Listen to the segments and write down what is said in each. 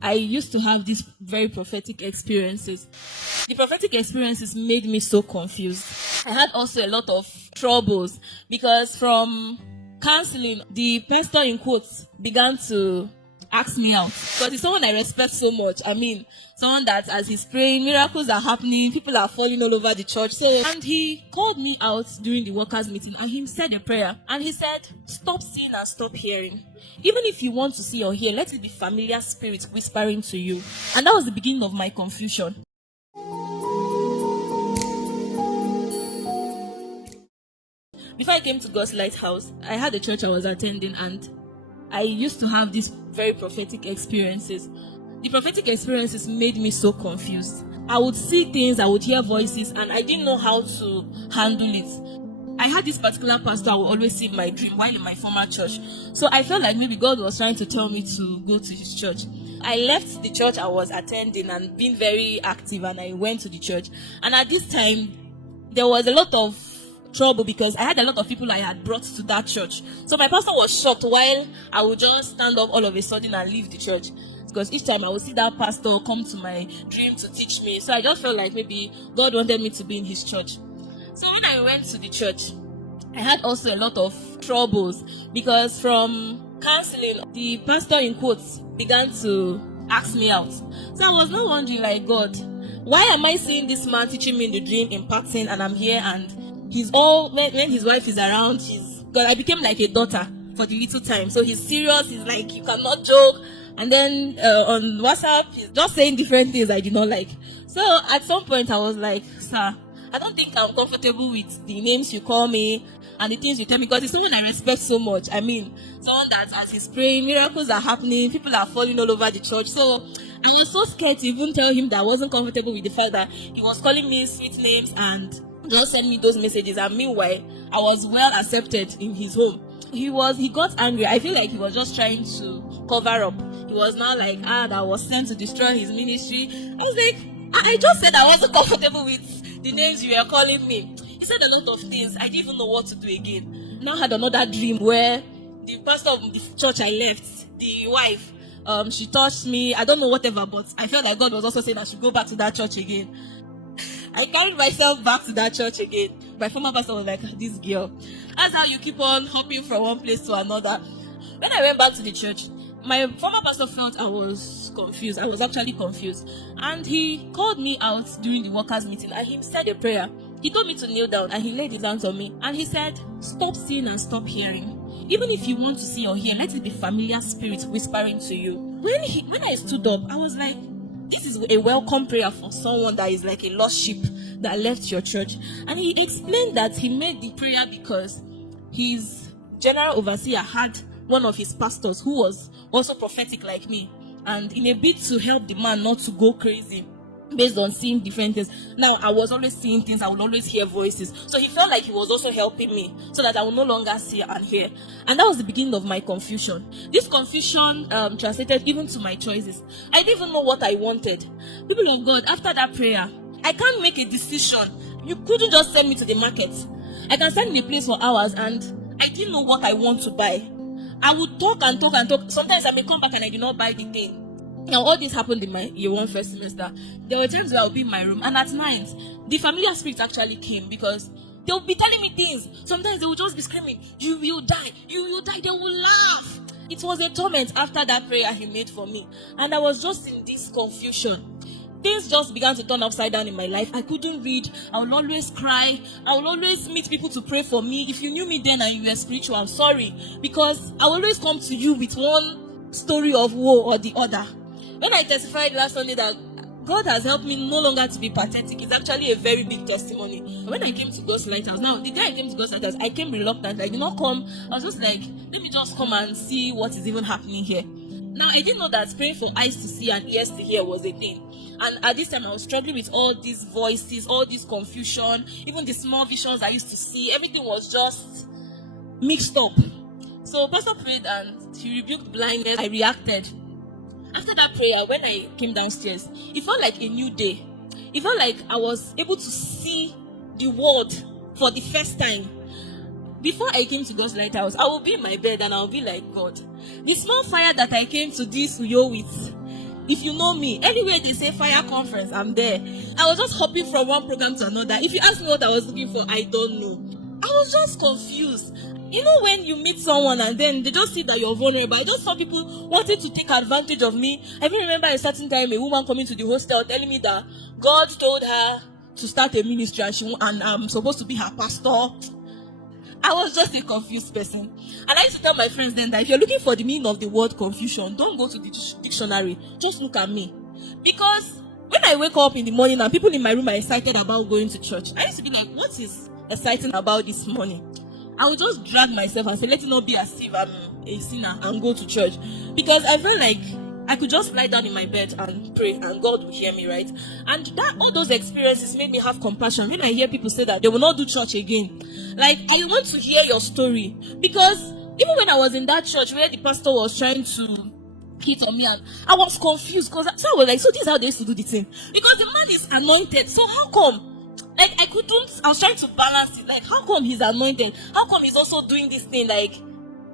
I used to have these very prophetic experiences. The prophetic experiences made me so confused. I had also a lot of troubles because from counseling, the pastor in quotes began to ask me out because he's someone I respect so much. I mean, someone that as he's praying, miracles are happening, people are falling all over the church. And he called me out during the workers' meeting and he said a prayer and he said, "Stop seeing and stop hearing. Even if you want to see or hear, let it be familiar spirits whispering to you." And that was the beginning of my confusion. Before I came to God's Lighthouse, I had a church I was attending and I used to have these very prophetic experiences. The prophetic experiences made me so confused. I would see things, I would hear voices, and I didn't know how to handle it. I had this particular pastor I would always see in my dream while in my former church. So I felt like maybe God was trying to tell me to go to his church. I left the church I was attending and being very active, and I went to the church. And at this time, there was a lot of trouble because I had a lot of people I had brought to that church. So my pastor was shocked while I would just stand up all of a sudden and leave the church. Because each time I would see that pastor come to my dream to teach me. So I just felt like maybe God wanted me to be in his church. So when I went to the church, I had also a lot of troubles because from counseling, the pastor in quotes began to ask me out. So I was not wondering like, God, why am I seeing this man teaching me in the dream, impacting, and I'm here and he's all, when his wife is around, God, I became like a daughter for the little time. So he's serious, he's like, you cannot joke. And then on WhatsApp, he's just saying different things I did not like. So at some point I was like, sir, I don't think I'm comfortable with the names you call me and the things you tell me because it's someone I respect so much. I mean, someone that as he's praying, miracles are happening, people are falling all over the church. So I was so scared to even tell him that I wasn't comfortable with the fact that he was calling me sweet names and just send me those messages. And meanwhile, I was well accepted in his home. He got angry. I feel like he was just trying to cover up. He was now like, that I was sent to destroy his ministry. I was like, I just said I wasn't comfortable with the names you were calling me. He said a lot of things. I didn't even know what to do again. Now I had another dream where the pastor of the church I left, the wife, she touched me. I don't know whatever, but I felt like God was also saying I should go back to that church again. I carried myself back to that church again. My former pastor was like, this girl. That's how you keep on hopping from one place to another. When I went back to the church, my former pastor felt I was confused. I was actually confused. And he called me out during the workers' meeting and he said a prayer. He told me to kneel down and he laid his hands on me. And he said, "Stop seeing and stop hearing. Even if you want to see or hear, let it be familiar spirits whispering to you." When I stood up, I was like, this is a welcome prayer for someone that is like a lost sheep that left your church. And he explained that he made the prayer because his general overseer had one of his pastors who was also prophetic like me. And in a bid to help the man not to go crazy based on seeing different things. Now, I was always seeing things, I would always hear voices. So he felt like he was also helping me so that I would no longer see and hear. And that was the beginning of my confusion. This confusion translated even to my choices. I didn't even know what I wanted. People of God, after that prayer, I can't make a decision. You couldn't just send me to the market. I can stand in a place for hours and I didn't know what I want to buy. I would talk and talk and talk. Sometimes I may come back and I did not buy the thing. Now, all this happened in my year one first semester. There were times where I would be in my room, and at night, the familiar spirits actually came because they would be telling me things. Sometimes they would just be screaming, "You will die, you will die." They would laugh. It was a torment after that prayer he made for me. And I was just in this confusion. Things just began to turn upside down in my life. I couldn't read. I would always cry. I would always meet people to pray for me. If you knew me then and you were spiritual, I'm sorry. Because I would always come to you with one story of woe or the other. When I testified last Sunday that God has helped me no longer to be pathetic, it's actually a very big testimony. When I came to God's Lighthouse, now the day I came to God's Lighthouse, I came reluctant. I did not come. I was just like, let me just come and see what is even happening here. Now, I didn't know that praying for eyes to see and ears to hear was a thing. And at this time, I was struggling with all these voices, all this confusion, even the small visions I used to see. Everything was just mixed up. So Pastor prayed and he rebuked blindness. I reacted. After that prayer, when I came downstairs, it felt like a new day. It felt like I was able to see the world for the first time. Before I came to God's Lighthouse, I would be in my bed and I would be like, God, the small fire that I came to this Uyo with, If you know me, anywhere they say fire conference, I'm there. I was just hopping from one program to another. If you ask me what I was looking for, I don't know. I was just confused. You know, when you meet someone and then they just see that you're vulnerable. I just saw people wanting to take advantage of me. I even remember a certain time a woman coming to the hostel telling me that God told her to start a ministry and I'm supposed to be her pastor. I was just a confused person. And I used to tell my friends then that if you're looking for the meaning of the word confusion, don't go to the dictionary. Just look at me. Because when I wake up in the morning and people in my room are excited about going to church, I used to be like, what is exciting about this morning? I would just drag myself and say, let it not be as if I'm a sinner and go to church. Because I felt like I could just lie down in my bed and pray and God will hear me, right? And that all those experiences made me have compassion. When I hear people say that they will not do church again, like, I want to hear your story. Because even when I was in that church where the pastor was trying to hit on me, and I was confused because I was like, so this is how they used to do the thing. Because the man is anointed, so how come? Like, I was trying to balance it. Like, how come he's anointed? How come he's also doing this thing? Like,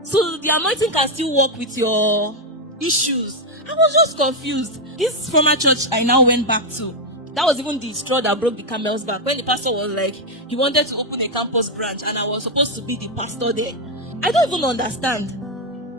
so the anointing can still work with your issues. I was just confused. This former church I now went back to, that was even the straw that broke the camel's back. When the pastor was like, he wanted to open a campus branch and I was supposed to be the pastor there. I don't even understand.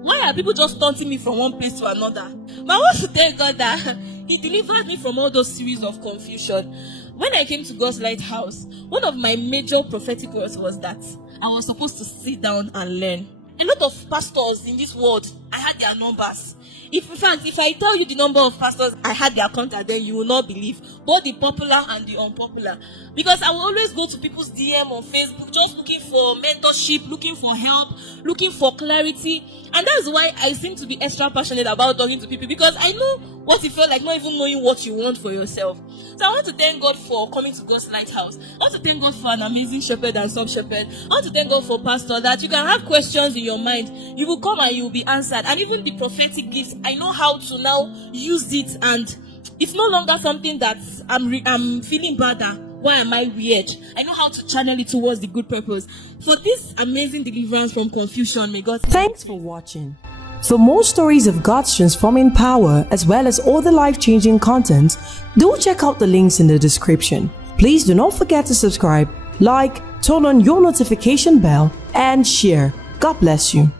Why are people just taunting me from one place to another? But I want to thank God that He delivered me from all those series of confusion. When I came to God's Lighthouse, one of my major prophetic words was that I was supposed to sit down and learn. A lot of pastors in this world, I had their numbers. In fact, if I tell you the number of pastors I had their contact, then you will not believe. Both the popular and the unpopular. Because I will always go to people's DM on Facebook just looking for mentorship, looking for help, looking for clarity. And that's why I seem to be extra passionate about talking to people, because I know what it felt like not even knowing what you want for yourself. So I want to thank God for coming to God's Lighthouse. I want to thank God for an amazing shepherd and sub-shepherd. I want to thank God for pastor, that you can have questions in your mind. You will come and you will be answered. And even the prophetic gifts, I know how to now use it, and it's no longer something that I'm feeling bad at. Why am I weird? I know how to channel it towards the good purpose. For this amazing deliverance from confusion, may God... Thanks for watching. For more stories of God's transforming power, as well as all the life-changing content, do check out the links in the description. Please do not forget to subscribe, like, turn on your notification bell, and share. God bless you.